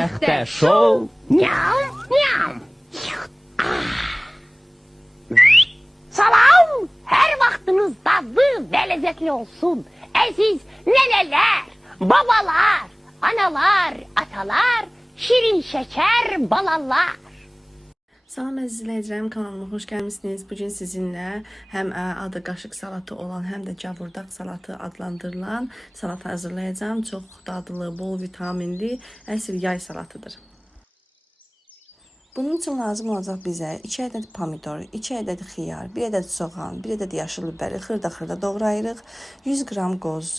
Mətbəxdə şov. Nyam, nyam. Salam, hər vaxtınız dadlı və ləzzətli olsun. Əziz nənələr, babalar, analar, atalar, şirin şəkər balalar. Salam əziz izləyicilərim, kanalıma xoş gəlmisiniz. Bugün sizinlə həm adı qaşıq salatı olan, həm də cavurdaq salatı adlandırılan salat hazırlayacağım. Çox dadlı, bol vitaminli, əsl yay salatıdır. Bunun üçün lazım olacaq bizə 2 ədəd pomidor, 2 ədəd xiyar, 1 ədəd soğan, 1 ədəd yaşıl biberi xırda-xırda doğrayırıq, 100 qram qoz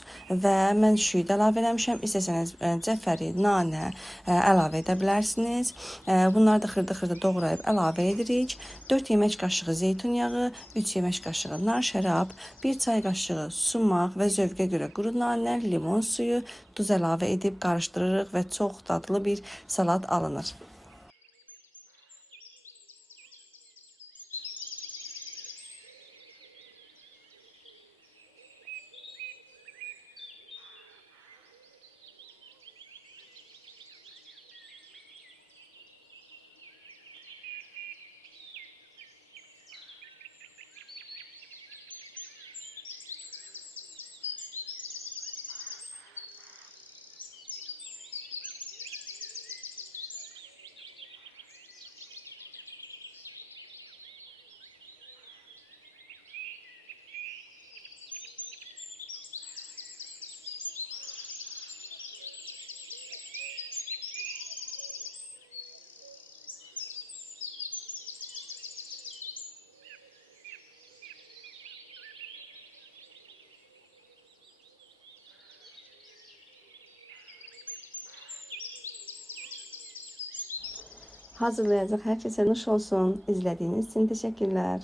və mən şüyd əlavə eləmişəm. İstəsəniz cəfəri, nanə əlavə edə bilərsiniz. Bunları da xırda-xırda doğrayıb əlavə edirik. 4 yemək qaşığı zeytun yağı, 3 yemək qaşığı nar şərab, 1 çay qaşığı sumaq və zövqə görə quru nanə, limon suyu, duz əlavə edib qarışdırırıq və çox dadlı bir salat alınır. Hazırlayacaq hər kəsə nuş olsun. İzlədiyiniz üçün təşəkkürlər.